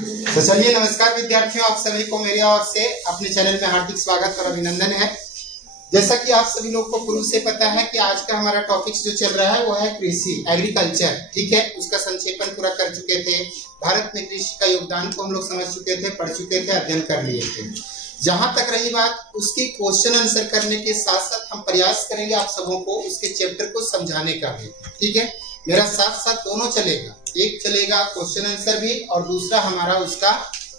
तो चलिए, नमस्कार विद्यार्थियों, आप सभी को मेरी ओर से अपने चैनल में हार्दिक स्वागत और अभिनंदन है। जैसा कि आप सभी लोग को पूर्व से पता है कि आज का हमारा टॉपिक जो चल रहा है वो है कृषि, एग्रीकल्चर। ठीक है, उसका संक्षेपण पूरा कर चुके थे। भारत में कृषि का योगदान को हम लोग समझ चुके थे, पढ़ चुके थे, अध्ययन कर लिए थे। जहां तक रही बात उसकी क्वेश्चन आंसर करने के साथ साथ हम प्रयास करेंगे आप सबों को उसके चैप्टर को समझाने का भी। ठीक है, मेरा साथ साथ दोनों चलेगा, एक चलेगा क्वेश्चन आंसर भी और दूसरा हमारा उसका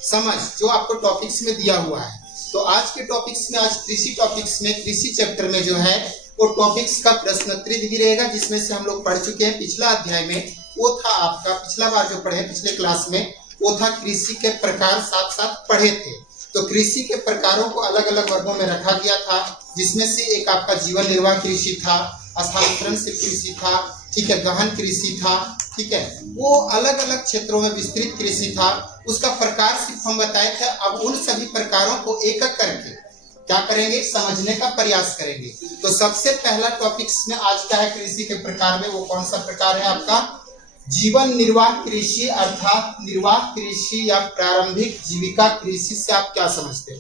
समझ जो आपको टॉपिक्स में दिया हुआ है। तो आज के टॉपिक्स में, आज कृषि टॉपिक्स में, कृषि चैप्टर में जो है वो टॉपिक्स का प्रश्नोत्तरी भी रहेगा, जिसमें से हम लोग पढ़ चुके हैं। पिछला अध्याय में वो था आपका, पिछला बार जो पढ़े पिछले क्लास में वो था कृषि के प्रकार, साथ साथ पढ़े थे। तो कृषि के प्रकारों को अलग अलग वर्गों में रखा गया था, जिसमें से एक आपका जीवन निर्वाह कृषि था, स्थानांतरण से कृषि था, ठीक है, गहन कृषि था, ठीक है, वो अलग अलग क्षेत्रों में विस्तृत कृषि था। उसका प्रकार सिर्फ हम बताए थे। अब उन सभी प्रकारों को एक एक करके क्या करेंगे, समझने का प्रयास करेंगे। तो सबसे पहला टॉपिक्स में आज क्या है कृषि के प्रकार में, वो कौन सा प्रकार है आपका जीवन निर्वाह कृषि, अर्थात निर्वाह कृषि या प्रारंभिक जीविका कृषि से आप क्या समझते हैं।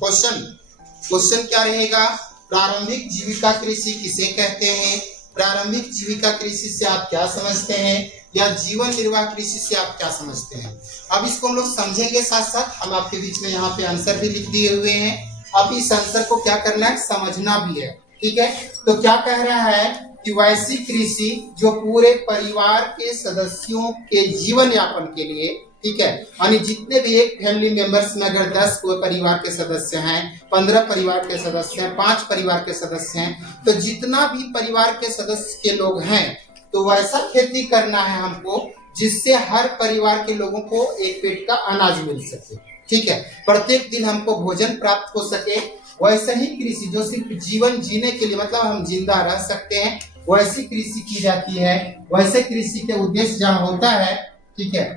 क्वेश्चन क्या रहेगा, प्रारंभिक जीविका कृषि किसे कहते हैं, प्रारंभिक जीविका कृषि से आप क्या समझते हैं, या जीवन निर्वाह कृषि से आप क्या समझते हैं। अब इसको हम लोग समझेंगे, साथ साथ हम आपके बीच में यहाँ पे आंसर भी लिख दिए हुए हैं। अब इस आंसर को क्या करना है, समझना भी है। ठीक है, तो क्या कह रहा है कि वैसी कृषि जो पूरे परिवार के सदस्यों के जीवन यापन के लिए, ठीक है, यानी जितने भी एक फैमिली मेंबर्स में अगर 10 परिवार के सदस्य हैं, 15 परिवार के सदस्य हैं, 5 परिवार के सदस्य हैं, तो जितना भी परिवार के सदस्य के लोग हैं तो वैसा खेती करना है हमको जिससे हर परिवार के लोगों को एक पेट का अनाज मिल सके। ठीक है, प्रत्येक दिन हमको भोजन प्राप्त हो सके। वैसे ही कृषि जो सिर्फ जीवन जीने के लिए, मतलब हम जिंदा रह सकते हैं, वैसी कृषि की जाती है। वैसे कृषि के उद्देश्य जहाँ होता है, ठीक है,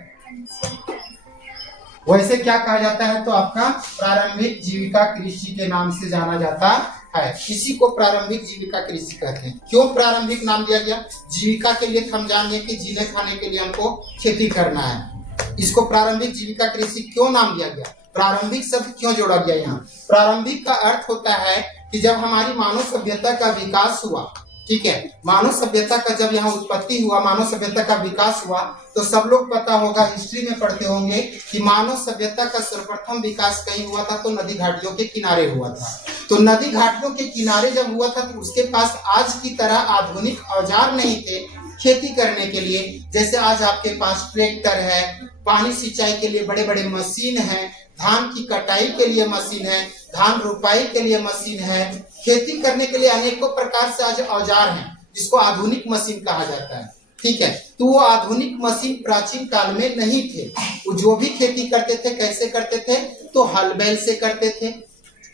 वैसे क्या कहा जाता है, तो आपका प्रारंभिक जीविका कृषि के नाम से जाना जाता है। इसी को प्रारंभिक जीविका कृषि कहते हैं। क्यों प्रारंभिक नाम दिया गया, जीविका के लिए हम जान गए कि जीने खाने के लिए हमको खेती करना है। इसको प्रारंभिक जीविका कृषि क्यों नाम दिया गया, प्रारंभिक शब्द क्यों जोड़ा गया यहाँ। प्रारंभिक का अर्थ होता है कि जब हमारी मानव सभ्यता का विकास हुआ, ठीक है, मानव सभ्यता का जब यहाँ उत्पत्ति हुआ, मानव सभ्यता का विकास हुआ, तो सब लोग पता होगा, हिस्ट्री में पढ़ते होंगे कि मानव सभ्यता का सर्वप्रथम विकास कहीं हुआ था, तो नदी घाटियों के किनारे हुआ था। तो नदी घाटियों के किनारे जब हुआ था तो उसके पास आज की तरह आधुनिक औजार नहीं थे खेती करने के लिए। जैसे आज आपके पास ट्रैक्टर है, पानी सिंचाई के लिए बड़े बड़े मशीन है, धान की कटाई के लिए मशीन है, धान रोपाई के लिए मशीन है, खेती करने के लिए अनेकों प्रकार से आज औजार हैं, जिसको आधुनिक मशीन कहा जाता है। ठीक है, तो वो आधुनिक मशीन प्राचीन काल में नहीं थे। वो जो भी खेती करते थे कैसे करते थे, तो हल बैल से करते थे,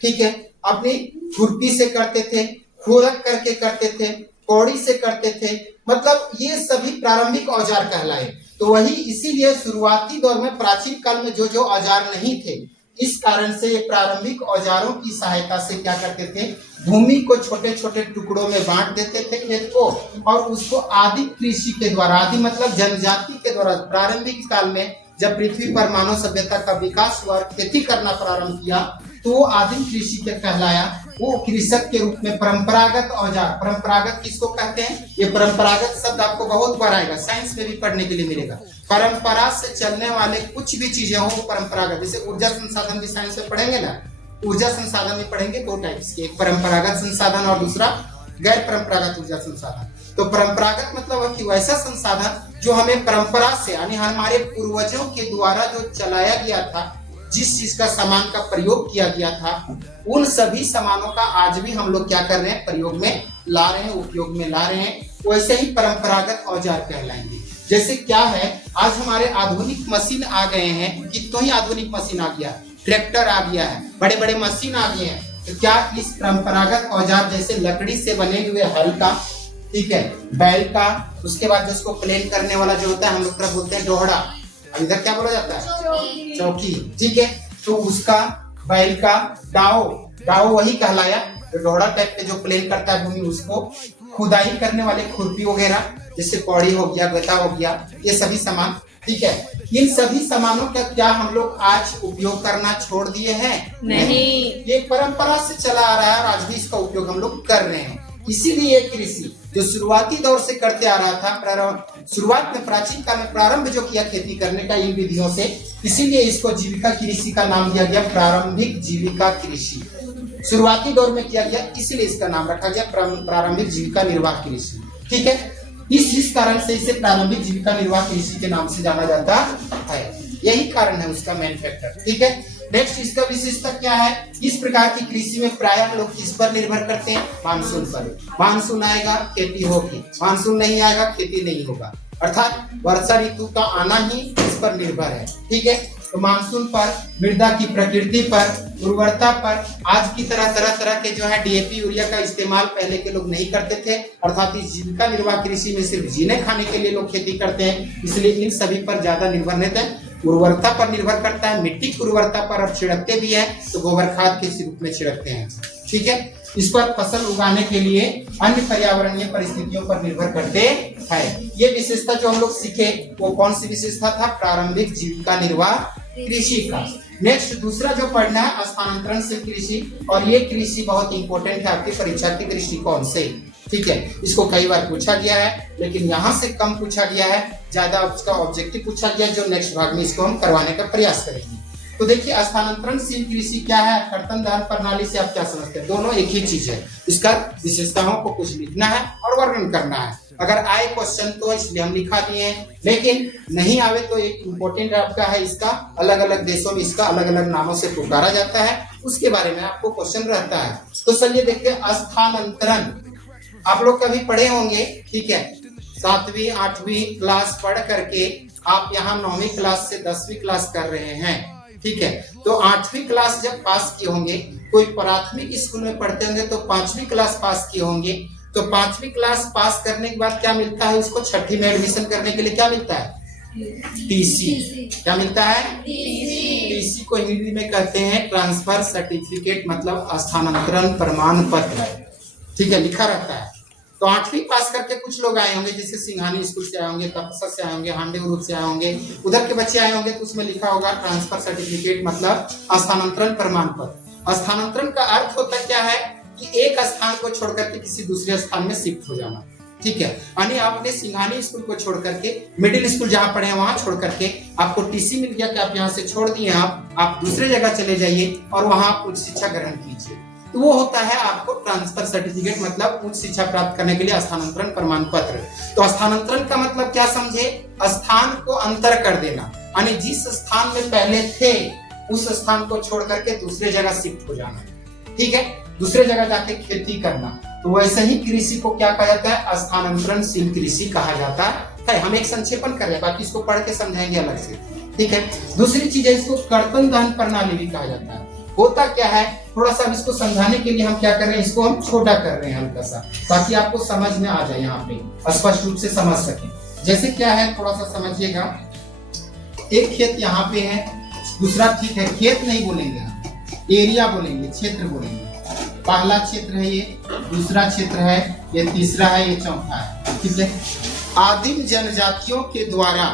ठीक है, अपनी खुरपी से करते थे, खोरक करके करते थे, कौड़ी से करते थे, मतलब ये सभी प्रारंभिक औजार कहलाए। तो वही इसीलिए शुरुआती दौर में प्राचीन काल में जो जो औजार नहीं थे, इस कारण से ये प्रारंभिक औजारों की सहायता से क्या करते थे, भूमि को छोटे छोटे टुकड़ों में बांट देते थे खेत को, और उसको आदि कृषि के द्वारा, आदि मतलब जनजाति के द्वारा, प्रारंभिक काल में जब पृथ्वी पर मानव सभ्यता का विकास हुआ, खेती करना प्रारंभ किया, तो वो आदिम कृषि के कहलाया। वो कृषक के रूप में परंपरागत औजार, परंपरागत किसको कहते हैं, ये परंपरागत शब्द आपको बहुत बार आएगा, साइंस में भी पढ़ने के लिए मिलेगा। परंपरा से चलने वाले कुछ भी चीजें हो वो परंपरागत, जैसे ऊर्जा संसाधन की साइंस में पढ़ेंगे ना, ऊर्जा संसाधन में पढ़ेंगे दो टाइप्स के, एक परंपरागत संसाधन और दूसरा गैर परंपरागत ऊर्जा संसाधन। तो परंपरागत मतलब है कि वैसा संसाधन जो हमें परंपरा से, यानी हमारे पूर्वजों के द्वारा जो चलाया गया था, जिस चीज का सामान का प्रयोग किया गया था, उन सभी सामानों का आज भी हम लोग क्या कर रहे हैं, प्रयोग में ला रहे हैं, उपयोग में ला रहे हैं, वैसे ही परंपरागत औजार कहलाएंगे। जैसे क्या है, आज हमारे आधुनिक मशीन आ गए हैं, कितनों ही आधुनिक मशीन आ गया, ट्रैक्टर आ गया है, बड़े बड़े मशीन आ गए हैं। तो क्या इस परंपरागत औजार जैसे लकड़ी से बने हुए हल का, ठीक है, बैल का, उसके बाद जो उसको प्लेन करने वाला जो होता है, हम लोग तरफ बोलते हैं दोहड़ा, इधर क्या बोला जाता है, चौकी, ठीक है, तो उसका, बैल का, दाव वही कहलाया, दोहड़ा टाइप पे जो प्लेन करता है भूमि, उसको खुदाई करने वाले खुरपी वगैरह, जैसे कौड़ी हो गया, गता हो गया, ये सभी सामान ठीक है। इन सभी सामानों का क्या हम लोग आज उपयोग करना छोड़ दिए हैं? नहीं। ये परंपरा से चला आ रहा है और आज भी इसका उपयोग हम लोग कर रहे हैं। इसीलिए कृषि जो शुरुआती दौर से करते आ रहा था, शुरुआत में प्राचीन काल में प्रारंभ जो किया खेती करने का इन विधियों से, इसीलिए इसको जीविका कृषि का नाम दिया गया, प्रारंभिक जीविका कृषि। शुरुआती दौर में किया गया, इसलिए इसका नाम रखा गया प्रारंभिक जीविका निर्वाह कृषि। ठीक है, इस कारण से इसे प्रारंभिक जीविका निर्वाह कृषि के नाम से जाना जाता है। यही कारण है उसका मेन फैक्टर। ठीक है, नेक्स्ट इसका विशेषता क्या है? इस प्रकार की कृषि में प्रायः हम लोग किस पर निर्भर करते हैं? मानसून पर। मानसून आएगा खेती होगी, मानसून नहीं आएगा खेती नहीं होगा, अर्थात वर्षा ऋतु का आना ही इस पर निर्भर है। ठीक है, तो मानसून पर, मृदा की प्रकृति पर, उर्वरता पर, आज की तरह के जो है डीएपी यूरिया का इस्तेमाल पहले के लोग नहीं करते थे, अर्थात इस जीविका निर्वाह कृषि में सिर्फ जीने खाने के लिए लोग खेती करते हैं, इसलिए इन सभी पर ज्यादा निर्भर नहीं थे। उर्वरता पर निर्भर करता है, मिट्टी की उर्वरता पर, और छिड़कते भी है तो गोबर खाद के रूप में छिड़कते हैं। ठीक है, इस पर फसल उगाने के लिए अन्य पर्यावरणीय परिस्थितियों पर निर्भर करते हैं। ये विशेषता जो हम लोग सीखे वो कौन सी विशेषता था? प्रारंभिक जीविका निर्वाह कृषि का। नेक्स्ट दूसरा जो पढ़ना है स्थानांतरणशील कृषि, और ये कृषि बहुत इंपॉर्टेंट है आपकी परीक्षा के दृष्टिकोण से। ठीक है, इसको कई बार पूछा गया है, लेकिन यहाँ से कम पूछा गया है, ज्यादा उसका ऑब्जेक्टिव पूछा गया, जो नेक्स्ट भाग में इसको हम करवाने का प्रयास करेंगे। तो देखिए, स्थानांतरणशील कृषि क्या है? कर्तन दहन प्रणाली से आप क्या समझते हैं? दोनों एक ही चीज है। इसका विशेषताओं को कुछ लिखना है और वर्णन करना है। अगर आए क्वेश्चन तो इसलिए हम लिखा दिए हैं, लेकिन नहीं आवे तो एक इम्पोर्टेंट आपका है, इसका अलग अलग देशों में इसका अलग अलग नामों से पुकारा जाता है, उसके बारे में आपको क्वेश्चन रहता है। तो चलिए देखते हैं, स्थानांतरण आप लोग कभी पढ़े होंगे। ठीक है, 7वीं 8वीं क्लास पढ़ करके आप यहाँ 9वीं क्लास से 10वीं क्लास कर रहे हैं। ठीक है, तो 8वीं क्लास जब पास किए होंगे, कोई प्राथमिक स्कूल में पढ़ते होंगे तो 5वीं क्लास पास किए होंगे, तो 5वीं क्लास पास करने के बाद क्या मिलता है उसको? 6ठी में एडमिशन करने के लिए क्या मिलता है? टीसी। क्या मिलता है? टीसी को हिंदी में कहते हैं ट्रांसफर सर्टिफिकेट, मतलब स्थानांतरण प्रमाण पत्र। ठीक है, लिखा रहता है। तो 8वीं पास करके कुछ लोग आए होंगे, जैसे सिंघानी स्कूल से आए होंगे, तपसा से आए होंगे, हांडे ग्रुप से आए होंगे, उधर के बच्चे आए होंगे, तो उसमें लिखा होगा ट्रांसफर सर्टिफिकेट, मतलब स्थानांतरण प्रमाण पत्र। स्थानांतरण का अर्थ होता क्या है कि एक स्थान को छोड़कर के किसी दूसरे स्थान में शिफ्ट हो जाना। ठीक है, यानी आपने सिंघानी स्कूल को छोड़ करके, मिडिल स्कूल जहाँ पढ़े हैं वहां छोड़ करके आपको टीसी मिल गया कि आप यहाँ से छोड़ दिए, आप दूसरे जगह चले जाइए और वहां आप उच्च शिक्षा ग्रहण कीजिए, तो वो होता है आपको ट्रांसफर सर्टिफिकेट, मतलब उच्च शिक्षा प्राप्त करने के लिए स्थानांतरण प्रमाण पत्र। तो स्थानांतरण का मतलब क्या समझे? स्थान को अंतर कर देना, यानी जिस स्थान में पहले थे उस स्थान को छोड़ करके दूसरे जगह शिफ्ट हो जाना। ठीक है, दूसरे जगह जाके खेती करना। तो वैसे ही कृषि को क्या कहा जाता है? स्थानांतरणशील कृषि कहा जाता है। हम एक संक्षेपण कर रहे हैं, बाकी इसको पढ़ के समझाएंगे अलग से। ठीक है, दूसरी चीज है, इसको कर्तन दहन प्रणाली भी कहा जाता है। होता क्या है, थोड़ा सा इसको समझाने के लिए हम क्या कर रहे हैं, इसको हम छोटा कर रहे हैं हल्का सा, ताकि आपको समझ में आ जाए, यहाँ पे स्पष्ट रूप से समझ सके। जैसे क्या है, थोड़ा सा समझिएगा। एक खेत यहाँ पे है, दूसरा, ठीक है, खेत नहीं बोलेंगे, एरिया बोलेंगे, क्षेत्र बोलेंगे। पहला क्षेत्र है ये, दूसरा क्षेत्र है ये, तीसरा है ये, चौथा है। ठीक है, आदिम जनजातियों के द्वारा,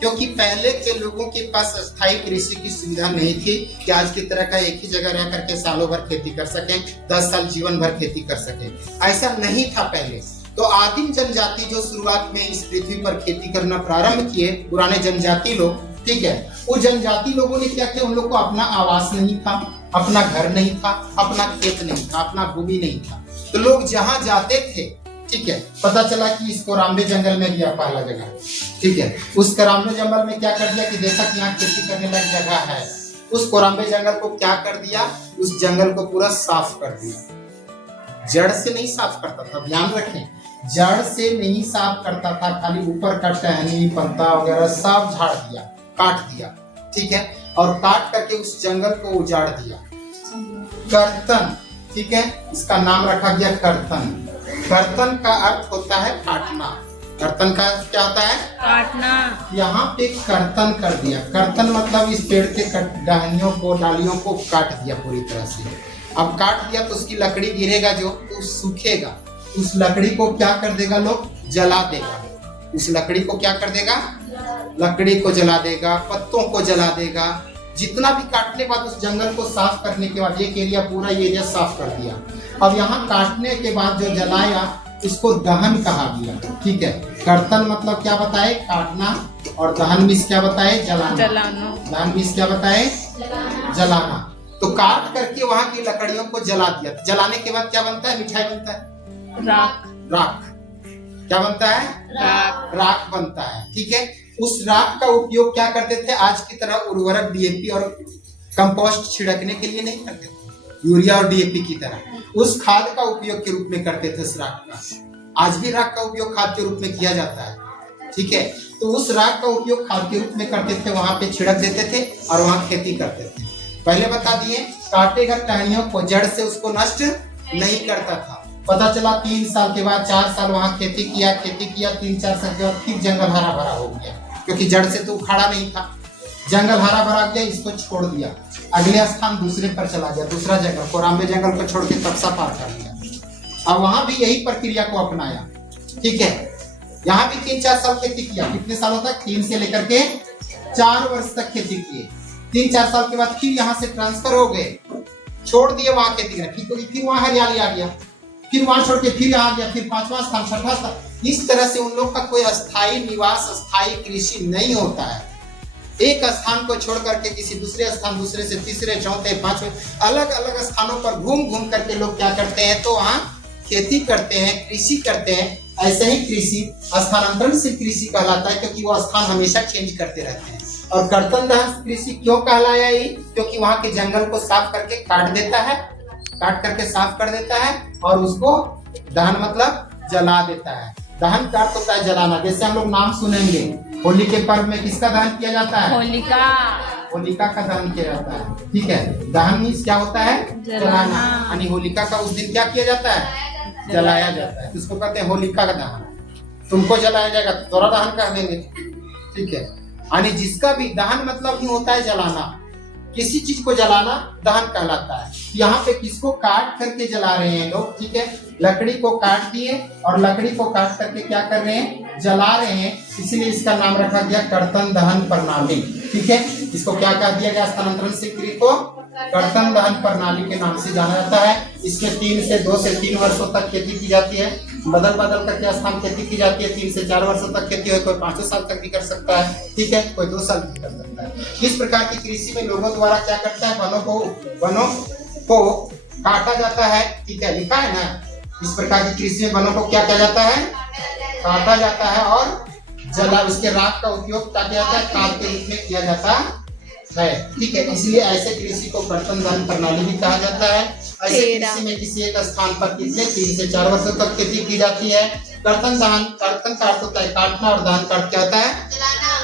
क्योंकि पहले के लोगों के पास स्थायी कृषि की सुविधा नहीं थी कि आज की तरह का एक ही जगह रह करके सालों भर खेती कर सकें, 10 साल जीवन भर खेती कर सकें, ऐसा नहीं था पहले। तो आदिम जनजाति जो शुरुआत में इस पृथ्वी पर खेती करना प्रारंभ किए, पुराने जनजाति लोग, ठीक है, वो जनजाति लोगों ने क्या किया, उन लोग को अपना आवास नहीं था, अपना घर नहीं था, अपना खेत नहीं था, अपना भूमि नहीं था, तो लोग जहाँ जाते थे, ठीक है, पता चला कि इस कोराम्बे जंगल में गया पहला जगह, ठीक है, उस कोराम्बे जंगल में क्या कर दिया कि देखा कि यहाँ खेती करने लायक जगह है, उस कोराम्बे जंगल को क्या कर दिया, उस जंगल को पूरा साफ कर दिया। जड़ से नहीं साफ करता था, ध्यान रखें, जड़ से नहीं साफ करता था, खाली ऊपर का टहनी पत्ता वगैरह सब झाड़ दिया, काट दिया, ठीक है, और काट करके उस जंगल को उजाड़ दिया। कर्तन, ठीक है, इसका नाम रखा गया कर्तन। कर्तन का अर्थ होता है काटना। कर्तन का क्या होता है? काटना। यहाँ पे कर्तन कर दिया। कर्तन मतलब इस पेड़ के टहनियों को, डालियों को काट दिया पूरी तरह से। अब काट दिया तो उसकी लकड़ी गिरेगा जो, तो सूखेगा, उस लकड़ी को क्या कर देगा, लोग जला देगा। उस लकड़ी को क्या कर देगा, लकड़ी को जला देगा, पत्तों को जला देगा। जितना भी काटने के बाद उस जंगल को साफ करने के बाद एक एरिया पूरा एरिया साफ कर दिया। अब यहाँ काटने के बाद जो जलाया इसको दहन कहा गया। ठीक है, कर्तन मतलब क्या बताए, काटना, और दहन मीन्स क्या बताए, जलाना। दहन मीन्स क्या बताए, जलाना। तो काट करके वहाँ की लकड़ियों को जला दिया। जलाने के बाद क्या बनता है, मिठाई बनता है, राख। क्या बनता है, राख बनता है। ठीक है, उस राख का उपयोग क्या करते थे, आज की तरह उर्वरक डीएपी और कंपोस्ट छिड़कने के लिए नहीं करते थे, यूरिया और डीएपी की तरह। उस खाद का उपयोग के रूप में करते थे उस राख का। आज भी राख का उपयोग खाद के रूप में किया जाता है। ठीक है, तो उस राख का उपयोग खाद के रूप में करते थे, वहां पे छिड़क देते थे और वहां खेती करते थे। पहले बता दिए, काटेगा टहनियों को, जड़ से उसको नष्ट नहीं करता था। पता चला 3 साल के बाद 4 साल वहां खेती किया 3-4 साल के बाद फिर जंगल हरा भरा हो गया, क्योंकि जड़ से तो उखाड़ा नहीं था। जंगल हरा भरा गया, इसको छोड़ दिया, अगले स्थान दूसरे पर चला गया, दूसरा जंगल, कोराम्बे जंगल को छोड़ के तपसा पार कर लिया। अब वहां भी यही प्रक्रिया को अपनाया। ठीक है, यहाँ भी 3-4 साल खेती किया। कितने सालों तक, 3 से लेकर के 4 वर्ष तक खेती किए। 3-4 साल के बाद फिर यहाँ से ट्रांसफर हो गए, छोड़ दिए वहां खेती करना, फिर वहां हरियाली आ गया, फिर वहां छोड़ के फिर यहाँ आ गया, फिर 5वां स्थान, 6वां स्थान। इस तरह से उन लोग का कोई अस्थायी निवास, अस्थायी कृषि नहीं होता है। एक स्थान को छोड़ करके किसी दूसरे स्थान, दूसरे से तीसरे, चौथे, 5वें, अलग अलग स्थानों पर घूम घूम करके लोग क्या करते हैं, तो वहाँ खेती करते हैं, कृषि करते हैं। ऐसे ही कृषि स्थानांतरणशील कृषि कहलाता है, क्योंकि वो स्थान हमेशा चेंज करते रहते हैं। और कर्तन दहन कृषि क्यों कहलाया ये, क्योंकि वहाँ के जंगल को साफ करके काट देता है, काट करके साफ कर देता है और उसको दहन मतलब जला देता है। दहन का अर्थ होता है जलाना। जैसे हम लोग नाम सुनेंगे, होली के पर्व में किसका दहन किया जाता है, होलिका का दहन किया जाता है। ठीक है, दहन मीन्स क्या होता है, जलाना। यानी होलिका का उस दिन क्या किया जाता है, जलाया जाता है। इसको कहते हैं होलिका का दहन। तुमको जलाया जाएगा तो तोरा दहन कर देंगे। ठीक है, यानी जिसका भी दहन मतलब ही होता है जलाना, किसी चीज को जलाना दहन कहलाता है। यहाँ पे किसको काट करके जला रहे हैं लोग। ठीक है, लकड़ी को काट दिए और लकड़ी को काट करके क्या कर रहे हैं, जला रहे हैं, इसलिए इसका नाम रखा गया कर्तन दहन प्रणाली। ठीक है, इसको क्या कह दिया गया, स्थानांतरणशील कृषि को कर्तन दहन प्रणाली के नाम से जाना जाता है। इसके 2 से 3 वर्षों तक खेती की जाती है, बदल बदल करके स्थान खेती की जाती है। 3 से 4 वर्षों तक खेती हो, कोई 5 साल तक भी कर सकता है। ठीक है, कोई 2 साल भी कर सकता है। इस प्रकार की कृषि में लोगों द्वारा क्या करता है, वनों को काटा जाता है। ठीक है, लिखा है ना, इस प्रकार की कृषि में वनों को क्या किया जाता है, काटा जाता है और जला, उसके राख का उपयोग क्या किया जाता है, खाद के रूप में किया जाता है। ठीक है, इसलिए ऐसे कृषि को कर्तन दहन प्रणाली भी कहा जाता है। ऐसे कृषि में किसी एक स्थान पर कितने 3 से 4 वर्षों तक खेती की जाती है। कर्तन दहन, कर्तन का अर्थ होता है काटना और दहन का अर्थ क्या होता है,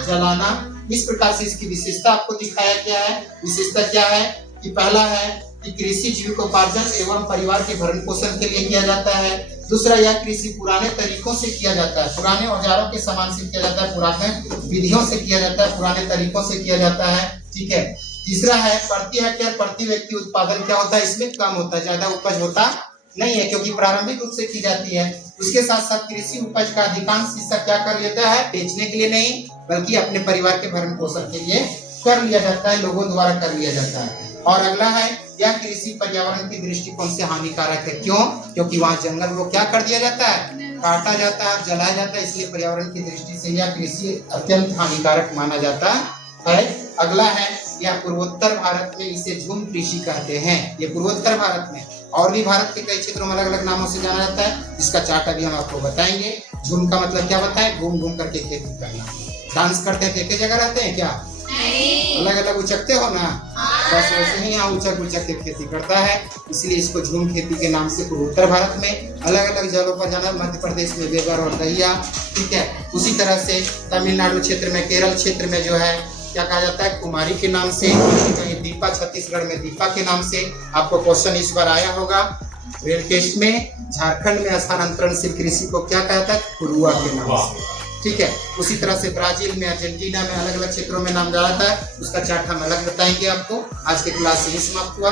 जलाना। इस प्रकार से इसकी विशेषता आपको दिखाया गया है। विशेषता क्या है कि पहला है कि कृषि जीविकोपार्जन एवं परिवार के भरण पोषण के लिए किया जाता है। दूसरा, यह कृषि पुराने तरीकों से किया जाता है, पुराने औजारों के सामान से किया जाता है, पुराने विधियों से किया जाता है, पुराने तरीकों से किया जाता है। ठीक है, तीसरा है प्रति हेक्टेयर प्रति व्यक्ति उत्पादन क्या होता है, इसमें कम होता है, ज्यादा उपज होता नहीं है, क्योंकि प्रारंभिक रूप से की जाती है। उसके साथ साथ कृषि उपज का अधिकांश हिस्सा क्या कर लेता है, बेचने के लिए नहीं बल्कि अपने परिवार के भरण पोषण के लिए कर लिया जाता है, लोगों द्वारा कर लिया जाता है। और अगला है, यह कृषि पर्यावरण की दृष्टिकोण से हानिकारक है। क्यों, क्योंकि वहाँ जंगल को क्या कर दिया जाता है, काटा जाता है, जलाया जाता है, इसलिए पर्यावरण की दृष्टि से यह कृषि अत्यंत हानिकारक माना जाता है। अगला है, यह पूर्वोत्तर भारत में इसे झूम कृषि कहते हैं। ये पूर्वोत्तर भारत में, और भी भारत के कई क्षेत्रों में अलग अलग नामों से जाना जाता है। इसका चार्ट अभी हम आपको बताएंगे। झूम का मतलब क्या बताए, घूम घूम करके खेती करना। डांस करते हैं तो एक जगह रहते हैं क्या, अलग अलग उचकते हो ना, बस वैसे ही यहाँ उचक उचक के खेती करता है, इसलिए इसको झूम खेती के नाम से पूर्वोत्तर भारत में अलग अलग जगहों पर जाना। मध्य प्रदेश में बेगर और दहिया। ठीक है, उसी तरह से तमिलनाडु क्षेत्र में, केरल क्षेत्र में जो है क्या कहा जाता है, कुमारी के नाम से, कहीं दीपा, छत्तीसगढ़ में दीपा के नाम से। आपको क्वेश्चन इस बार आया होगा रेल टेस्ट में। झारखंड में स्थानांतरणशील कृषि को क्या कहता है, कुरुआ के नाम से। ठीक है, उसी तरह से ब्राजील में, अर्जेंटीना में अलग अलग क्षेत्रों में नाम जाता है, उसका चार्ट हम अलग बताएंगे आपको। आज के क्लास यही समाप्त हुआ।